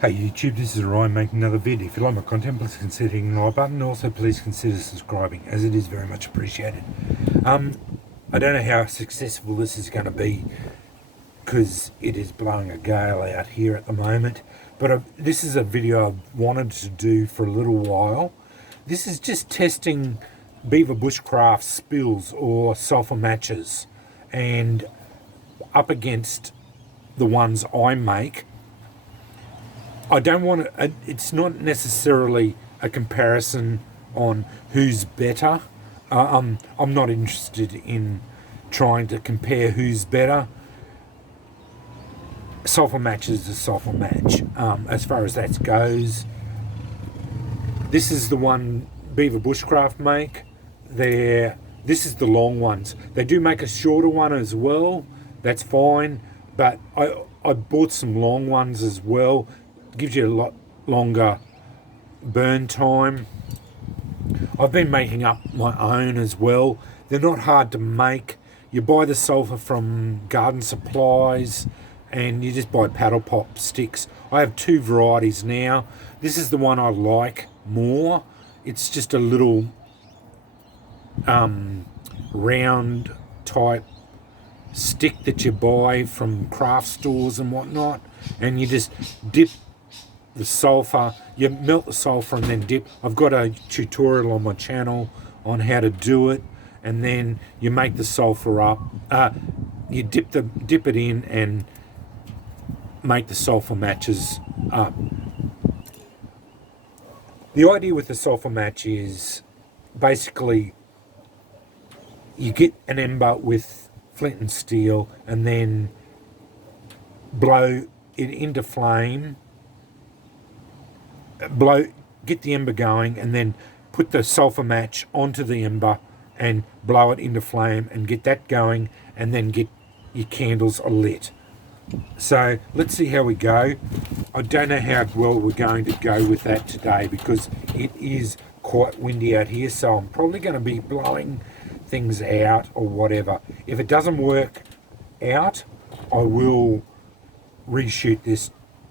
Hey YouTube, this is Ryan making another video. If you like my content, please consider hitting the like button. Also, please consider subscribing, as it is very much appreciated. I don't know how successful this is going to be because it is blowing a gale out here at the moment. But this is a video I've wanted to do for a little while. This is just testing BeaverBushcrafts spills or sulfur matches, and up against the ones I make. I don't want to, it's not necessarily a comparison on who's better. I'm not interested in trying to compare who's better. Sulfur match is a sulfur match, as far as that goes. This is the one BeaverBushcraft make. This is the long ones. They do make a shorter one as well. That's fine, but I bought some long ones as well. Gives you a lot longer burn time. I've been making up my own as well. They're not hard to make. You buy the sulfur from garden supplies and you just buy paddle pop sticks. I have two varieties now. This is the one I like more. It's just a little round type stick that you buy from craft stores and whatnot, and you just dip the sulfur, you melt the sulfur and then dip. I've got a tutorial on my channel on how to do it, and then you make the sulfur up. You dip it in and make the sulfur matches up. The idea with the sulfur match is basically you get an ember with flint and steel and then blow it into flame. Get the ember going and then put the sulfur match onto the ember and blow it into flame and get that going, and then get your candles lit. So let's see how we go. I don't know how well we're going to go with that today because it is quite windy out here, so I'm probably going to be blowing things out or whatever. If it doesn't work out, I will reshoot this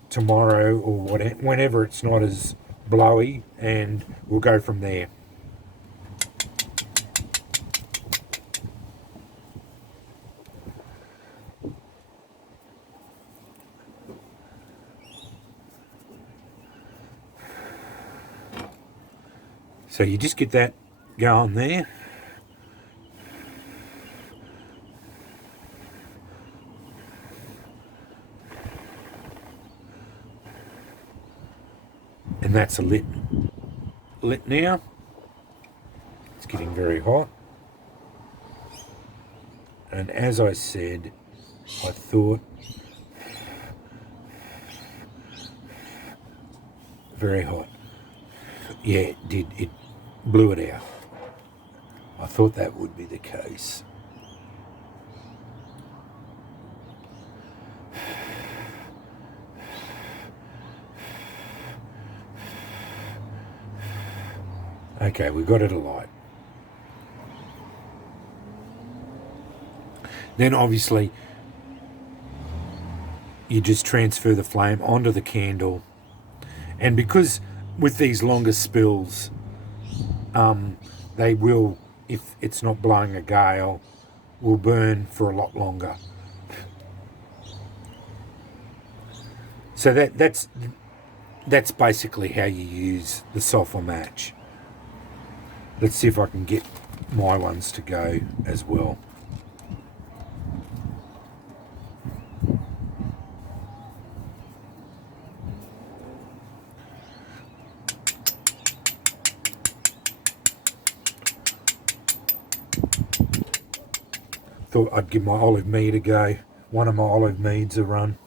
tomorrow or whenever it's not as blowy, and we'll go from there. So you just get that going there. And that's a lit now. It's getting very hot. And as I said, I thought very hot. Yeah, it did. It blew it out. I thought that would be the case. Okay, we got it alight. Then obviously you just transfer the flame onto the candle, and because with these longer spills, they will, if it's not blowing a gale, will burn for a lot longer. So that's basically how you use the sulfur match. Let's see if I can get my ones to go as well. Thought I'd give my olive mead a go. One of my olive meads a run.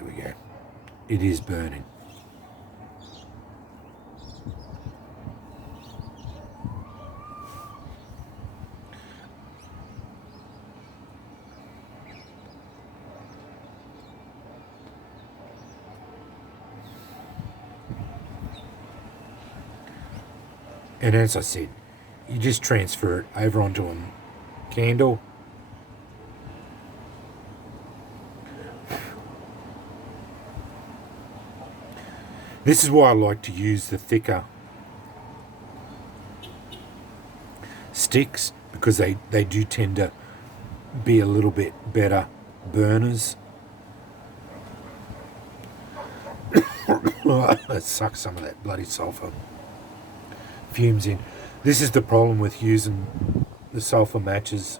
There we go. It is burning. And as I said, you just transfer it over onto a candle. This is why I like to use the thicker sticks, because they do tend to be a little bit better burners. Let's suck some of that bloody sulfur fumes in. This is the problem with using the sulfur matches.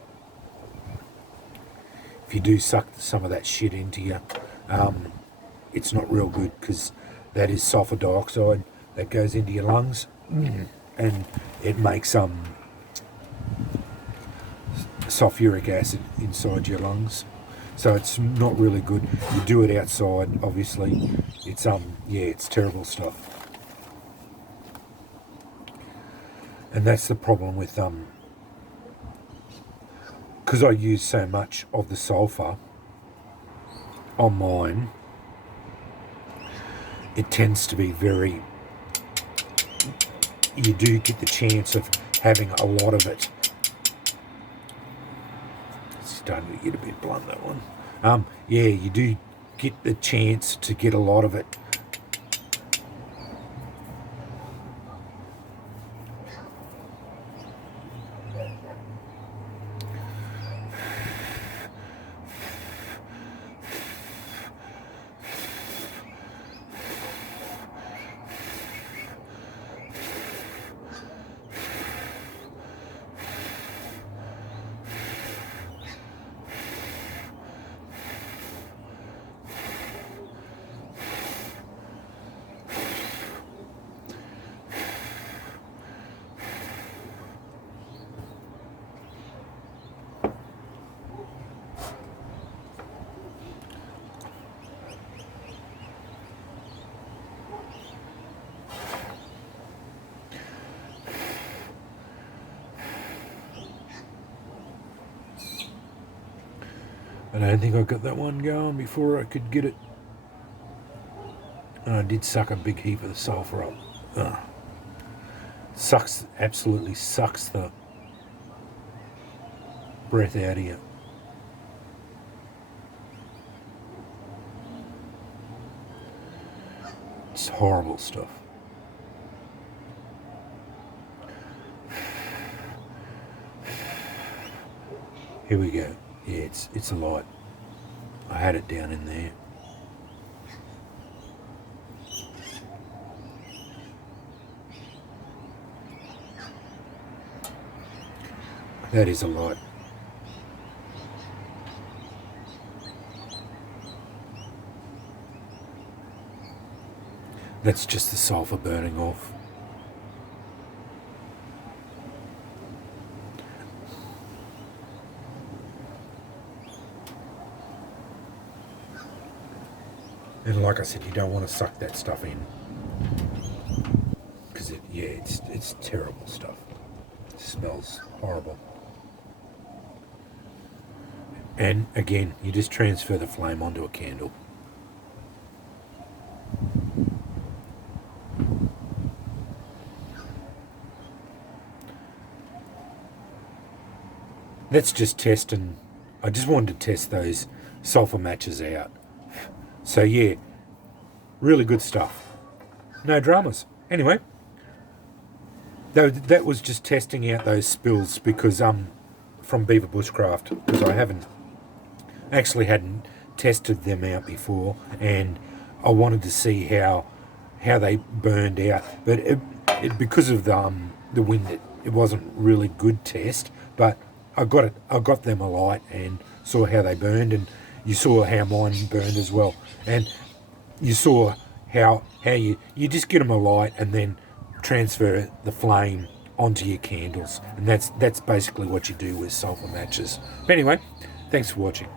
If you do suck some of that shit into you, it's not real good, because that is sulfur dioxide that goes into your lungs, and it makes sulfuric acid inside your lungs, so it's not really good. You do it outside, obviously. It's yeah, it's terrible stuff. And that's the problem with because I use so much of the sulfur on mine, it tends to be very, you do get the chance of having a lot of it. It's starting to get a bit blunt, that one. Yeah, you do get the chance to get a lot of it. I don't think I got that one going before I could get it. And I did suck a big heap of the sulfur up. Sucks, absolutely sucks the breath out of you. It's horrible stuff. Here we go. Yeah, it's a light. I had it down in there. That is a light. That's just the sulfur burning off. And like I said, you don't want to suck that stuff in, because it's terrible stuff. It smells horrible. And again, you just transfer the flame onto a candle. That's just testing. I just wanted to test those sulfur matches out. So yeah, really good stuff. No dramas. Anyway, that was just testing out those spills, because from BeaverBushcraft, because I hadn't tested them out before, and I wanted to see how they burned out. But because of the wind, it wasn't really good test. But I got them alight and saw how they burned, and you saw how mine burned as well, and you saw how you just get them alight and then transfer the flame onto your candles, and that's basically what you do with sulfur matches. But anyway, thanks for watching.